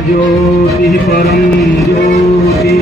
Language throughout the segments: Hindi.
ज्योति परम ज्योति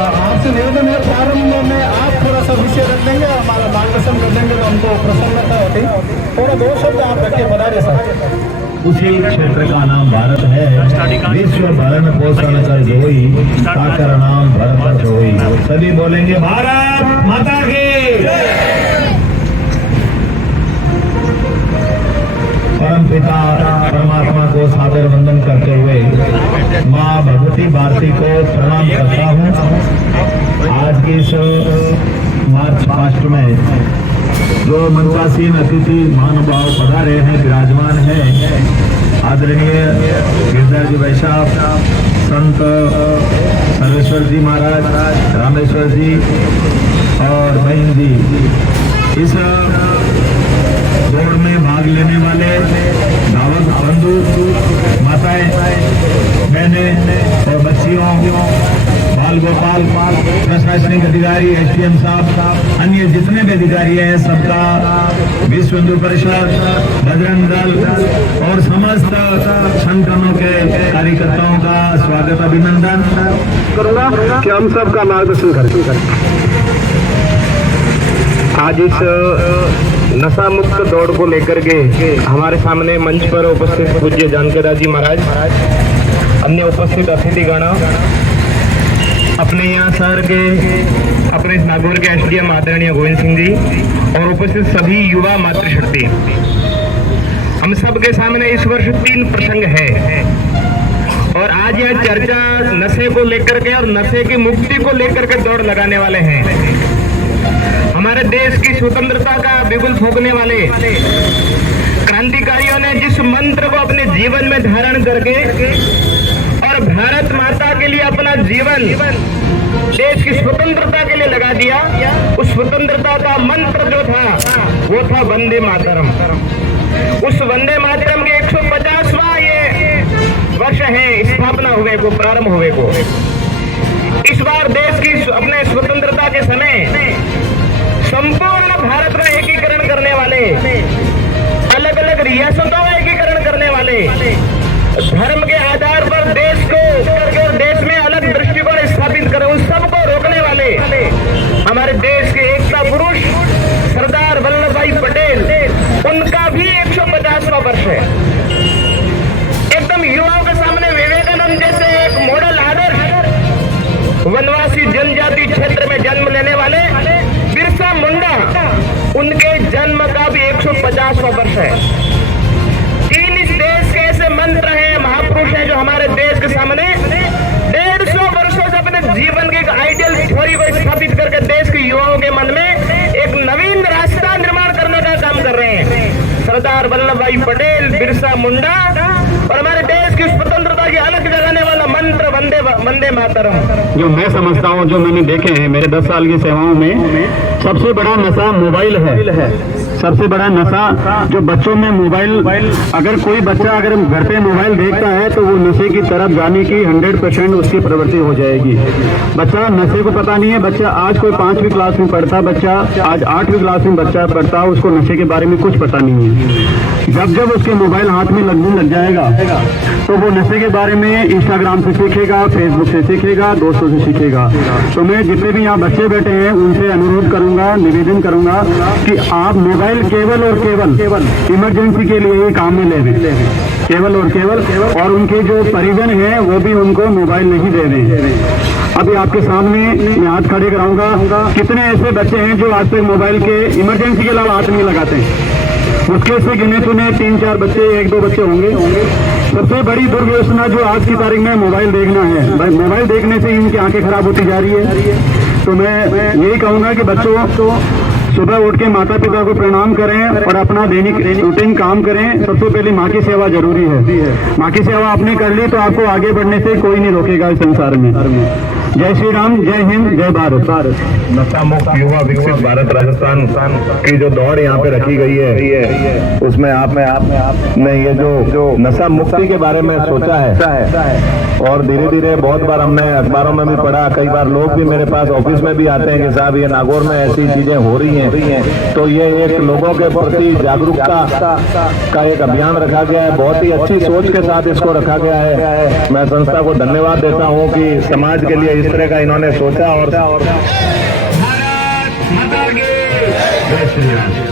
आपसे निवेदन है, प्रारंभ में आप थोड़ा सा विषय रख देंगे, हमारा मार्गदर्शन कर देंगे तो हमको प्रसन्नता होती। थोड़ा 2 शब्द आप रखिए, बता दे सर। उसी क्षेत्र का नाम भारत है। विश्व भरण पोषण कर जोई, साकर नाम भरत जोई। सभी बोलेंगे भारत माता की। परम पिता परमात्मा को सादर वंदन करते हुए माँ भगवती भारती को प्रणाम करता हूँ। आज की इस मार्च पास्ट में जो मंचासीन अतिथि महानुभाव पधारे हैं, विराजमान हैं, आदरणीय गिरधर जी वैशाख, संत सर्वेश्वर जी महाराज, रामेश्वर जी और बहन जी, इस दौड़ में भाग लेने वाले दावत बंधु, माताएं, बहनें और बच्चियों, बाल गोपाल, प्रशासनिक अधिकारी, एसडीएम साहब, अन्य जितने भी अधिकारी हैं, सबका विश्व हिंदू परिषद, बजरंग दल और समस्त संगठनों के कार्यकर्ताओं का स्वागत, अभिनंदन करूंगा कि हम सबका मार्गदर्शन करें। आज इस नशा मुक्त दौड़ को लेकर के हमारे सामने मंच पर उपस्थित पूज्य जानकेदास जी महाराज, अन्य उपस्थित अतिथिगण, अपने यहाँ शहर के, अपने नागौर के एसडीएम आदरणीय गोविंद सिंह जी और उपस्थित सभी युवा मातृशक्ति, हम सबके सामने इस वर्ष 3 प्रसंग है और आज यह चर्चा नशे को लेकर के और नशे की मुक्ति को लेकर के दौड़ लगाने वाले हैं। हमारे देश की स्वतंत्रता का बिगुल फूंकने वाले क्रांतिकारियों ने जिस मंत्र को अपने जीवन में धारण करके और भारत माता के लिए अपना जीवन देश की स्वतंत्रता के लिए लगा दिया, उस स्वतंत्रता का मंत्र जो था वो था वंदे मातरम। उस वंदे मातरम के 150वां ये वर्ष है स्थापना हुए को, प्रारंभ हुए को। इस बार देश की अपने स्वतंत्रता के समय संपूर्ण भारत में एकीकरण करने वाले, अलग अलग रियासतों में एकीकरण करने वाले, धर्म के आधार पर देश को करके और देश में अलग दृष्टिकोण स्थापित करें, उन सबको रोकने वाले हमारे देश के एकता पुरुष सरदार वल्लभ भाई पटेल, उनका भी 150वां वर्ष है। एकदम युवाओं के सामने विवेकानंद जैसे एक मॉडल आदर्श, वनवासी जनजाति क्षेत्र में जन्म लेने वाले बिरसा मुंडा, उनके जन्म का भी 150वां वर्ष है। 3 इस देश के ऐसे मंत्र हैं, महापुरुष हैं, जो हमारे देश के सामने 150 वर्षों से अपने जीवन के एक आइडियल थ्योरी को स्थापित करके देश के युवाओं के मन में एक नवीन रास्ता निर्माण करने का काम कर रहे हैं। सरदार वल्लभ भाई पटेल, बिरसा मुंडा और हमारे देश की स्वतंत्रता की अलग जगाने वाला मंत्र वंदे मातरम। जो मैं समझता हूँ, जो मैंने देखे हैं मेरे 10 साल की सेवाओं में, सबसे बड़ा नशा मोबाइल है। सबसे बड़ा नशा जो बच्चों में मोबाइल, अगर कोई बच्चा अगर घर पे मोबाइल देखता है तो वो नशे की तरफ जाने की 100% उसकी प्रवृत्ति हो जाएगी। बच्चा नशे को पता नहीं है, बच्चा आज कोई 5वीं क्लास में पढ़ता, बच्चा आज 8वीं क्लास में बच्चा पढ़ता, उसको नशे के बारे में कुछ पता नहीं है। जब जब उसके मोबाइल हाथ में लगने लग जाएगा तो वो नशे के बारे में इंस्टाग्राम से सीखेगा, फेसबुक से सीखेगा, दोस्तों से सीखेगा। तो मैं जितने भी यहाँ बच्चे बैठे हैं उनसे अनुरोध करूंगा, निवेदन करूंगा कि आप मोबाइल केवल और केवल इमरजेंसी के लिए ही काम में ले रहे, केवल और केवल, और उनके जो परिजन हैं वो भी उनको मोबाइल नहीं दे रहे। अभी आपके सामने मैं हाथ खड़े कराऊंगा, कितने ऐसे बच्चे हैं जो आज तक मोबाइल के इमरजेंसी के अलावा हाथ नहीं लगाते हैं। मुश्किल से गिने चुने 3-4 बच्चे, 1-2 बच्चे होंगे। सबसे बड़ी दुर्व्यसना जो आज की तारीख में मोबाइल देखना है, मोबाइल देखने से इनकी आंखें खराब होती जा रही है। तो मैं यही कहूंगा कि बच्चों सुबह उठ के माता पिता को प्रणाम करें और अपना दैनिक रूटीन काम करें। सबसे पहले माँ की सेवा जरूरी है। माँ की सेवा आपने कर ली तो आपको आगे बढ़ने से कोई नहीं रोकेगा इस संसार में। जय श्री राम, जय हिंद, जय भारत। नशा मुक्त युवा विकसित भारत राजस्थान की जो दौड़ यहाँ पे रखी गई है, उसमें आपने ये जो नशा मुक्ति के बारे में सोचा है, और धीरे धीरे बहुत बार हमने अखबारों में भी पढ़ा, कई बार लोग भी मेरे पास ऑफिस में भी आते हैं कि साहब ये नागौर में ऐसी चीजें हो रही हैं। तो ये एक लोगों के प्रति जागरूकता का एक अभियान रखा गया है। बहुत ही अच्छी सोच के साथ इसको रखा गया है। मैं संस्था को धन्यवाद देता हूँ कि समाज के लिए इस तरह का इन्होंने सोचा। और भारत माता की जय श्री राम।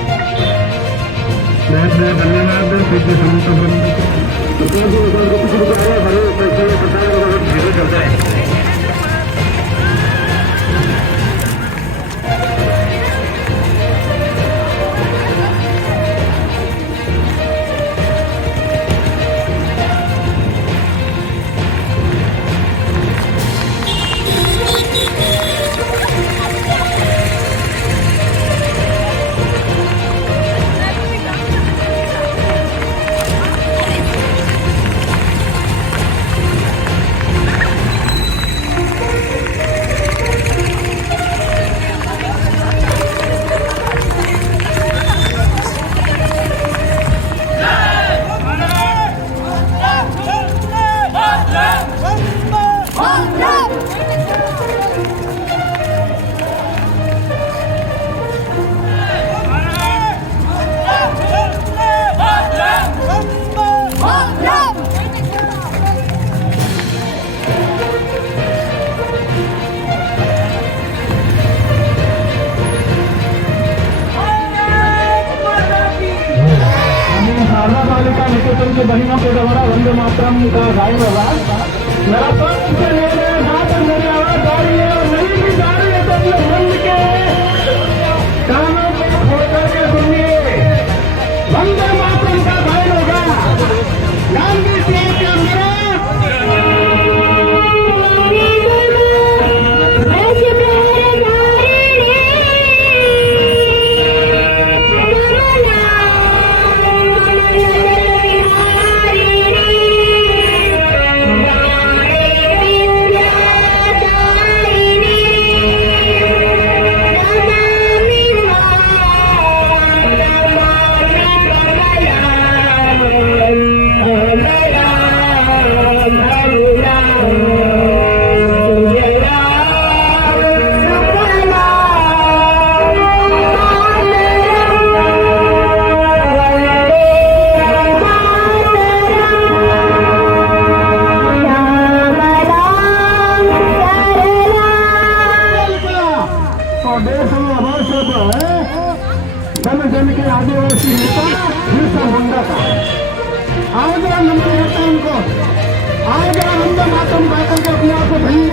निकेतन के बहनों के द्वारा वंदे मातरम का गायन होगा। मेरा सबसे मेरी आवाज आ रही है और नहीं भी जा रही है तो अपने मन के कानों को खोल करके सुनिए। वंदे मातरम का गायन होगा। गांधी जी का मेरा जन के आदिवासी नेता बिरसा मुंडा का आज नंबर उनको आज वंदे मातरम गाकर के अपने आप को धन्य